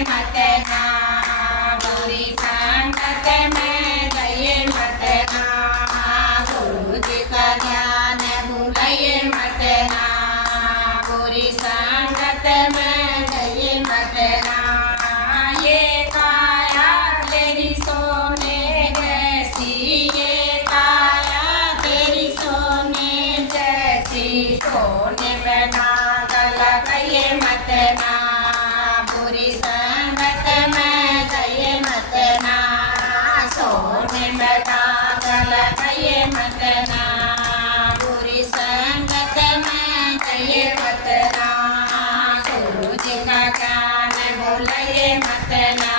मतना बुरी संगत में गए मतना गुरु जी का ज्ञान भूलिए मतना बुरी संगत में गए मतना ये काया तेरी सोने जैसी ये काया तेरी सोने जैसी सोने में नाग लगाइए मतना बुरी संगत में गए मतना सोने में नाग लगाइए मतना बुरी संगत में गए मतना गुरु जी का ज्ञान भूलिए मतना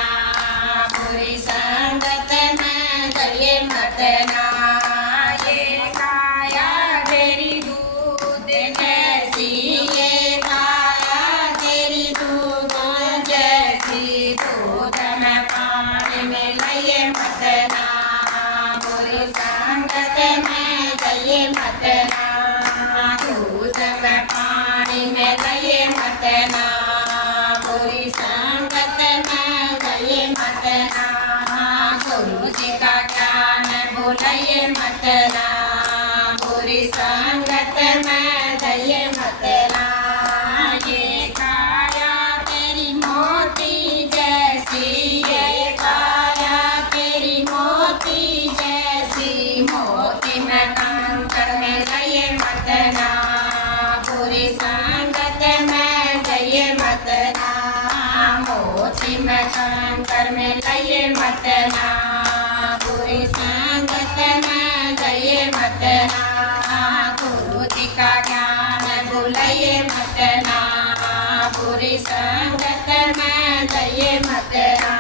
बुरी संगत में गए मतना ये काया तेरी दूध जैसी ये काया तेरी दूध जैसी दूध में पानी में गए मतना बुरी संगत में गए मतना दूध में पानी में गए मतना बुरी संगत में गए मतना गुरु जी का ज्ञान भूलिए मतना बुरी संगत में गए मतना ये काया तेरी मोती जैसी ये काया तेरी मोती जैसी मोती में कंकर में गए मतना बुरी संगत में गए मतना मोती में कंकर में गए मतना बुरी संगत में गए मतना गुरु जी का ज्ञान भूलिए मतना बुरी संगत में गए मतना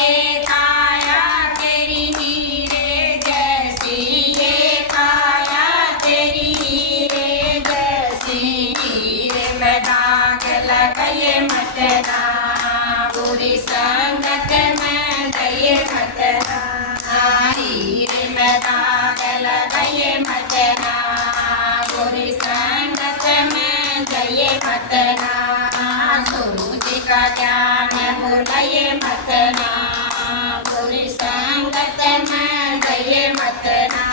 ये काया तेरी हीरे जैसी ये काया तेरी हीरे जैसी हीरे में दाग लगाइए मतना बुरी संगत में गए मतना हीरे में दाग लगाइए मतना बुरी संगत में गए मतना गुरु जी का ज्ञान भूलिए मतना बुरी संगत में गए मतना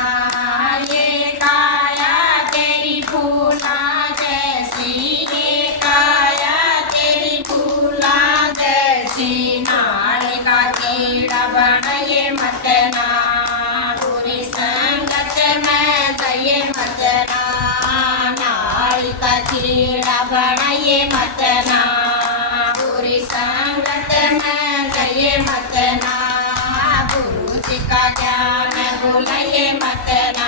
ये काया तेरी फूला जैसी ये काया तेरी फूला जैसी नाड़ी का कीड़ा बनाइए मतना बुरी संगत में गए मतना नाड़ी का कीड़ा बनाइए मतना बुरी संगत में गए मतना गुरु जी का ज्ञान भूलिए मतना